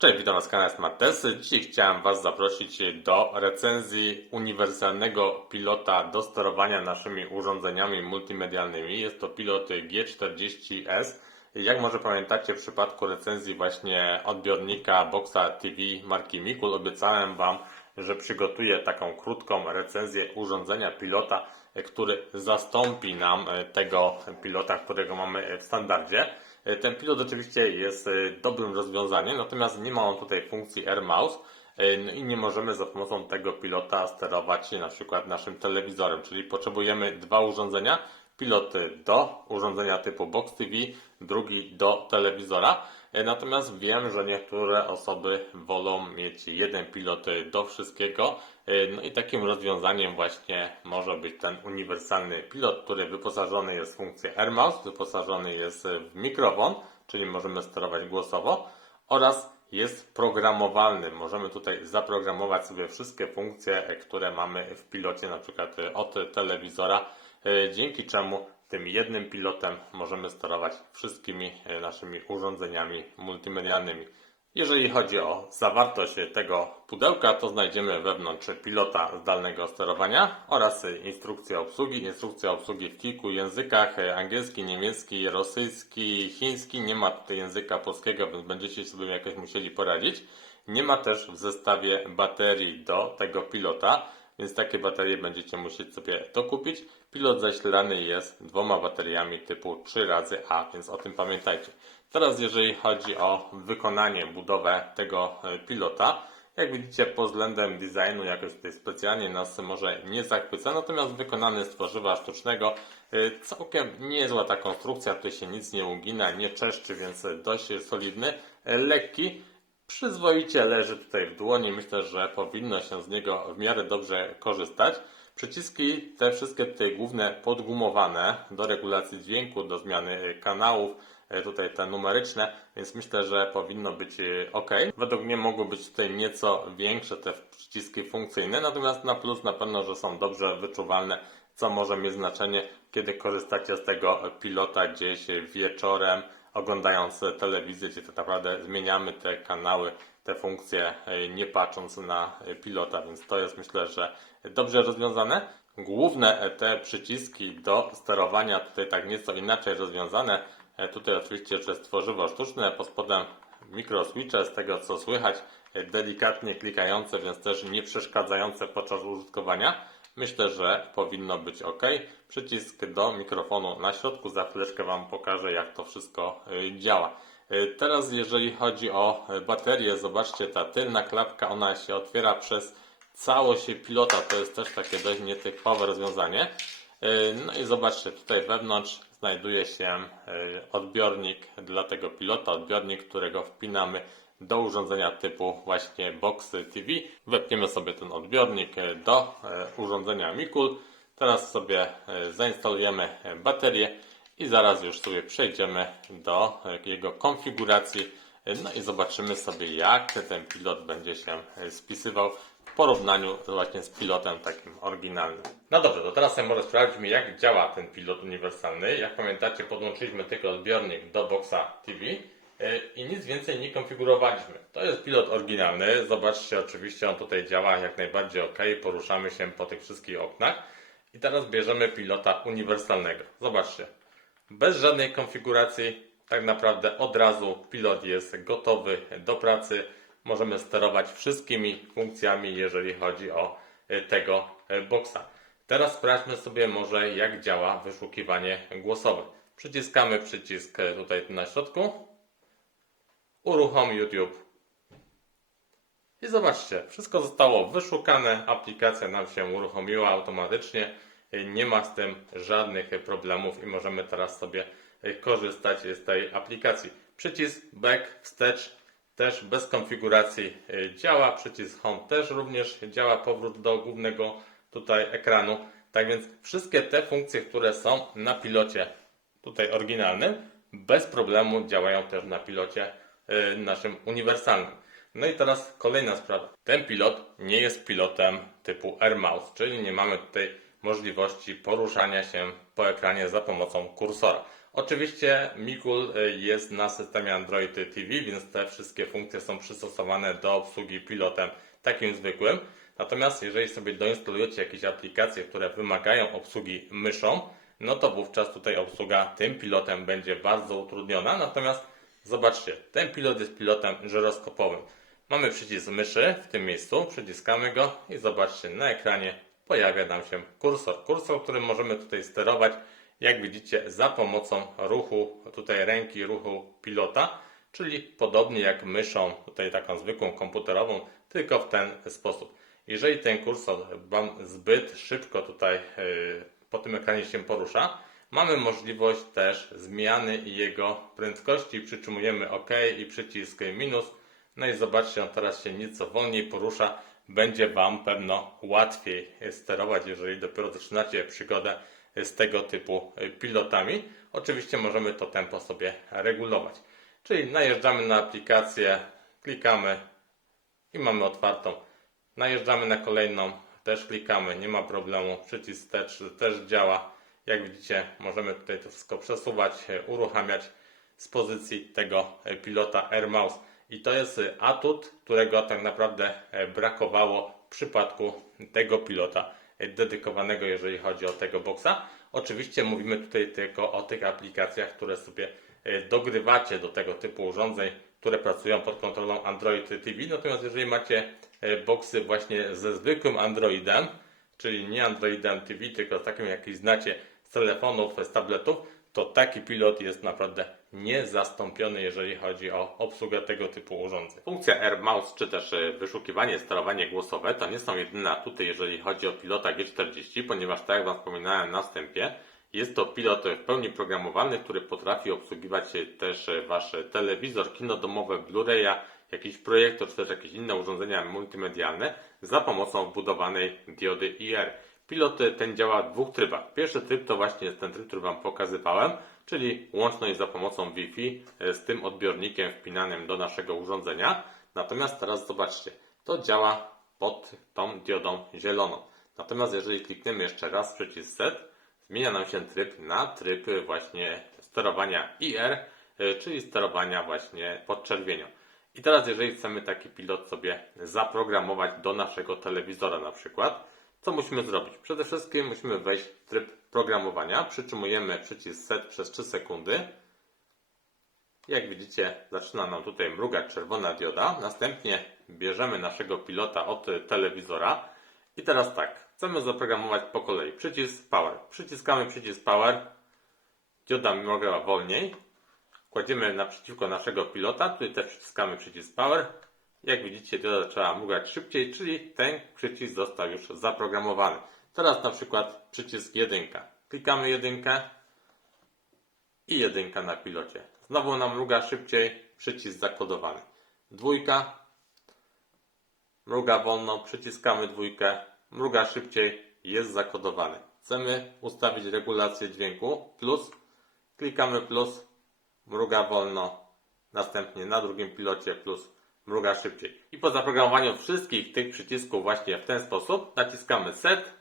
Cześć, witam Was kanał Smartes. Dzisiaj chciałem Was zaprosić do recenzji uniwersalnego pilota do sterowania naszymi urządzeniami multimedialnymi. Jest to pilot G40S. Jak może pamiętacie, w przypadku recenzji właśnie odbiornika Boxa TV marki Mikul obiecałem Wam, że przygotuję taką krótką recenzję urządzenia pilota, który zastąpi nam tego pilota, którego mamy w standardzie. Ten pilot oczywiście jest e, dobrym rozwiązaniem, natomiast nie ma on tutaj funkcji Air Mouse e, no i nie możemy za pomocą tego pilota sterować na przykład naszym telewizorem, czyli potrzebujemy dwa urządzenia, pilot do urządzenia typu Box TV, drugi do telewizora. E, Natomiast wiem, że niektóre osoby wolą mieć jeden pilot do wszystkiego. E, No i takim rozwiązaniem właśnie może być ten uniwersalny pilot, który wyposażony jest w funkcję AirMouse, wyposażony jest w mikrofon, czyli możemy sterować głosowo oraz jest programowalny. Możemy tutaj zaprogramować sobie wszystkie funkcje, e, które mamy w pilocie, na przykład e, od telewizora, e, dzięki czemu tym jednym pilotem możemy sterować wszystkimi e, naszymi urządzeniami multimedialnymi. Jeżeli chodzi o zawartość tego pudełka, to znajdziemy wewnątrz pilota zdalnego sterowania oraz instrukcję obsługi. Instrukcja obsługi w kilku językach, e, angielski, niemiecki, rosyjski, chiński. Nie ma tutaj języka polskiego, więc będziecie sobie jakoś musieli poradzić. Nie ma też w zestawie baterii do tego pilota, więc takie baterie będziecie musieć sobie dokupić. Pilot zasilany jest dwoma bateriami typu 3 razy A, więc o tym pamiętajcie. Teraz jeżeli chodzi o wykonanie, budowę tego e, pilota, jak widzicie pod względem designu jakoś tutaj specjalnie nas może nie zachwyca, natomiast wykonany z tworzywa sztucznego e, całkiem niezła ta konstrukcja, tutaj się nic nie ugina, nie czeszczy, więc dość solidny, e, lekki, przyzwoicie leży tutaj w dłoni. Myślę, że powinno się z niego w miarę dobrze korzystać. Przyciski te wszystkie tutaj główne podgumowane do regulacji dźwięku, do zmiany kanałów, e, tutaj te numeryczne, więc myślę, że powinno być ok. Według mnie mogły być tutaj nieco większe te przyciski funkcyjne, natomiast na plus na pewno, że są dobrze wyczuwalne, co może mieć znaczenie, kiedy korzystacie z tego pilota gdzieś wieczorem, oglądając telewizję, gdzie tak naprawdę zmieniamy te kanały, te funkcje, e, nie patrząc na e, pilota, więc to jest myślę, że dobrze rozwiązane. Główne e, te przyciski do sterowania tutaj tak nieco inaczej rozwiązane. Tutaj oczywiście że jest tworzywo sztuczne, pod spodem mikroswitche, z tego co słychać, delikatnie klikające, więc też nie przeszkadzające podczas użytkowania. Myślę, że powinno być ok. Przycisk do mikrofonu na środku, za chwileczkę Wam pokażę jak to wszystko e, działa. E, Teraz jeżeli chodzi o baterię, zobaczcie ta tylna klapka, ona się otwiera przez całość pilota, to jest też takie dość nietypowe rozwiązanie. E, No i zobaczcie, tutaj wewnątrz znajduje się odbiornik dla tego pilota, odbiornik, którego wpinamy do urządzenia typu właśnie Box TV. Wepniemy sobie ten odbiornik do e, urządzenia Mikul. Teraz sobie e, zainstalujemy e, baterię i zaraz już sobie przejdziemy do jego konfiguracji. No i zobaczymy sobie jak ten pilot będzie się spisywał w porównaniu właśnie z pilotem takim oryginalnym. No dobrze, to teraz może sprawdźmy jak działa ten pilot uniwersalny. Jak pamiętacie podłączyliśmy tylko odbiornik do Boxa TV i nic więcej nie konfigurowaliśmy. To jest pilot oryginalny. Zobaczcie, oczywiście on tutaj działa jak najbardziej ok. Poruszamy się po tych wszystkich oknach. I teraz bierzemy pilota uniwersalnego. Zobaczcie. Bez żadnej konfiguracji, tak naprawdę od razu pilot jest gotowy do pracy. Możemy sterować wszystkimi funkcjami, jeżeli chodzi o e, tego e, boxa. Teraz sprawdźmy sobie może jak działa wyszukiwanie głosowe. Przyciskamy przycisk e, tutaj na środku. Uruchom YouTube. I zobaczcie, wszystko zostało wyszukane, aplikacja nam się uruchomiła automatycznie, nie ma z tym żadnych problemów i możemy teraz sobie korzystać z tej aplikacji. Przycisk back, wstecz też bez konfiguracji działa, przycisk home też również działa, powrót do głównego tutaj ekranu. Tak więc wszystkie te funkcje, które są na pilocie tutaj oryginalnym, bez problemu działają też na pilocie naszym uniwersalnym. No i teraz kolejna sprawa. Ten pilot nie jest pilotem typu Air Mouse, czyli nie mamy tutaj możliwości poruszania się po ekranie za pomocą kursora. Oczywiście Mikul y, jest na systemie Android TV, więc te wszystkie funkcje są przystosowane do obsługi pilotem takim zwykłym. Natomiast jeżeli sobie doinstalujecie jakieś aplikacje, które wymagają obsługi myszą, no to wówczas tutaj obsługa tym pilotem będzie bardzo utrudniona. Natomiast zobaczcie, ten pilot jest pilotem żyroskopowym. Mamy przycisk myszy w tym miejscu, przyciskamy go i zobaczcie, na ekranie pojawia nam się kursor. Kursor, którym możemy tutaj sterować, jak widzicie, za pomocą ruchu tutaj ręki, ruchu pilota, czyli podobnie jak myszą, tutaj taką zwykłą komputerową, tylko w ten sposób. Jeżeli ten kursor Wam zbyt szybko tutaj yy, po tym ekranie się porusza, mamy możliwość też zmiany jego prędkości. Przytrzymujemy OK i przycisk minus. No i zobaczcie, on teraz się nieco wolniej porusza. Będzie Wam pewno łatwiej sterować, jeżeli dopiero zaczynacie przygodę z tego typu pilotami. Oczywiście możemy to tempo sobie regulować. Czyli najeżdżamy na aplikację, klikamy i mamy otwartą. Najeżdżamy na kolejną, też klikamy, nie ma problemu. Przycisk też, też działa. Jak widzicie, możemy tutaj to wszystko przesuwać, e, uruchamiać z pozycji tego e, pilota Air Mouse. I to jest e, atut, którego tak naprawdę brakowało w przypadku tego pilota dedykowanego, jeżeli chodzi o tego boksa. Oczywiście mówimy tutaj tylko o tych aplikacjach, które sobie dogrywacie do tego typu urządzeń, które pracują pod kontrolą Android TV. Natomiast jeżeli macie boksy właśnie ze zwykłym Androidem, czyli nie Androidem TV, tylko takim jaki znacie z telefonów, z tabletów, to taki pilot jest naprawdę niezastąpiony, jeżeli chodzi o obsługę tego typu urządzeń. Funkcja Air Mouse, czy też e, wyszukiwanie, sterowanie głosowe, to nie są jedyne atuty, jeżeli chodzi o pilota G40, ponieważ tak jak Wam wspominałem na wstępie, jest to pilot w pełni programowalny, który potrafi obsługiwać też Wasz telewizor, kino domowe, Blu-raya, jakiś projektor, czy też jakieś inne urządzenia multimedialne za pomocą wbudowanej diody IR. Pilot ten działa w dwóch trybach. Pierwszy tryb to właśnie ten tryb, który Wam pokazywałem, czyli łączność za pomocą Wi-Fi z tym odbiornikiem wpinanym do naszego urządzenia. Natomiast teraz zobaczcie, to działa pod tą diodą zieloną. Natomiast jeżeli klikniemy jeszcze raz przycisk set, zmienia nam się tryb na tryb właśnie sterowania IR, czyli sterowania właśnie podczerwienią. I teraz jeżeli chcemy taki pilot sobie zaprogramować do naszego telewizora na przykład, co musimy zrobić? Przede wszystkim musimy wejść w tryb programowania. Przytrzymujemy przycisk set przez 3 sekundy. Jak widzicie, zaczyna nam tutaj mrugać czerwona dioda. Następnie bierzemy naszego pilota od telewizora. I teraz tak, chcemy zaprogramować po kolei. Przycisk power. Przyciskamy przycisk power. Dioda mruga wolniej. Kładziemy naprzeciwko naszego pilota. Tutaj też przyciskamy przycisk power. Jak widzicie, dioda zaczęła mrugać szybciej, czyli ten przycisk został już zaprogramowany. Teraz na przykład przycisk 1. Klikamy jedynkę i jedynka na pilocie. Znowu nam mruga szybciej, przycisk zakodowany. Dwójka, mruga wolno, przyciskamy dwójkę, mruga szybciej, jest zakodowany. Chcemy ustawić regulację dźwięku, plus, klikamy plus, mruga wolno, następnie na drugim pilocie plus, mruga szybciej. I po zaprogramowaniu wszystkich tych przycisków właśnie w ten sposób naciskamy set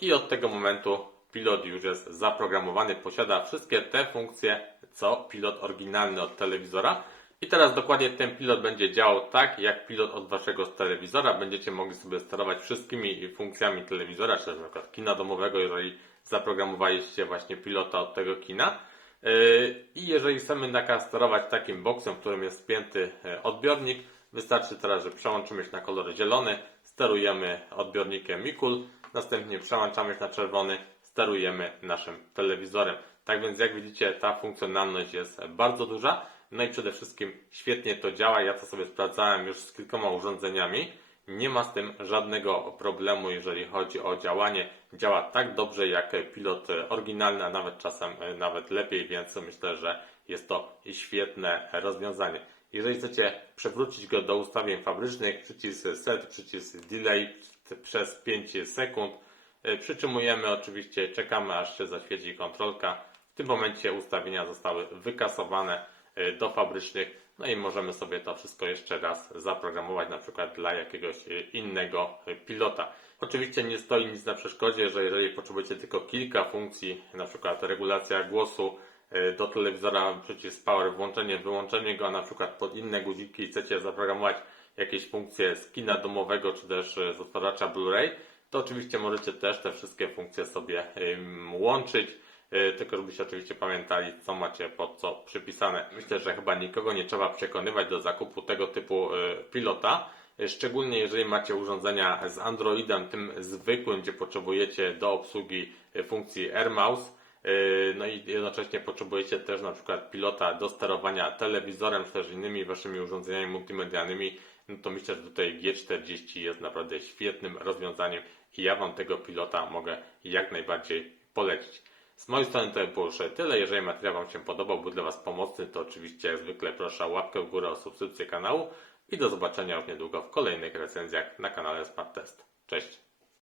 i od tego momentu pilot już jest zaprogramowany, posiada wszystkie te funkcje, co pilot oryginalny od telewizora. I teraz dokładnie ten pilot będzie działał tak, jak pilot od waszego telewizora. Będziecie mogli sobie sterować wszystkimi funkcjami telewizora, czy na przykład kina domowego, jeżeli zaprogramowaliście właśnie pilota od tego kina. Yy, I jeżeli chcemy nakasterować takim boksem, w którym jest wpięty e, odbiornik, wystarczy teraz, że przełączymy się na kolor zielony, sterujemy odbiornikiem Mikul, następnie przełączamy się na czerwony, sterujemy naszym telewizorem. Tak więc jak widzicie, ta funkcjonalność jest bardzo duża. No i przede wszystkim świetnie to działa. Ja to sobie sprawdzałem już z kilkoma urządzeniami. Nie ma z tym żadnego problemu, jeżeli chodzi o działanie. Działa tak dobrze jak pilot oryginalny, a nawet czasem e, nawet lepiej, więc myślę, że jest to świetne rozwiązanie. Jeżeli chcecie przewrócić go do ustawień fabrycznych, przycisk set, przycisk delay przez 5 sekund. E, przytrzymujemy oczywiście, czekamy aż się zaświeci kontrolka. W tym momencie ustawienia zostały wykasowane e, do fabrycznych. No i możemy sobie to wszystko jeszcze raz zaprogramować, na przykład dla jakiegoś e, innego pilota. Oczywiście nie stoi nic na przeszkodzie, że jeżeli potrzebujecie tylko kilka funkcji, na przykład regulacja głosu, y, do telewizora przycisk power, włączenie, wyłączenie go, a na przykład pod inne guziki chcecie zaprogramować jakieś funkcje z kina domowego, czy też y, z otwarzacza Blu-ray, to oczywiście możecie też te wszystkie funkcje sobie łączyć. Y, Tylko żebyście oczywiście pamiętali, co macie pod co przypisane. Myślę, że chyba nikogo nie trzeba przekonywać do zakupu tego typu y, pilota. Y, Szczególnie jeżeli macie urządzenia z Androidem, tym zwykłym, gdzie potrzebujecie do obsługi funkcji AirMouse. No i jednocześnie potrzebujecie też na przykład pilota do sterowania telewizorem, czy też innymi waszymi urządzeniami multimedialnymi. No to myślę, że tutaj G40 jest naprawdę świetnym rozwiązaniem i ja Wam tego pilota mogę jak najbardziej polecić. Z mojej strony to było już tyle. Jeżeli materiał Wam się podobał, był dla Was pomocny, to oczywiście jak zwykle proszę o łapkę w górę, o subskrypcję kanału i do zobaczenia już niedługo w kolejnych recenzjach na kanale Smart Test. Cześć!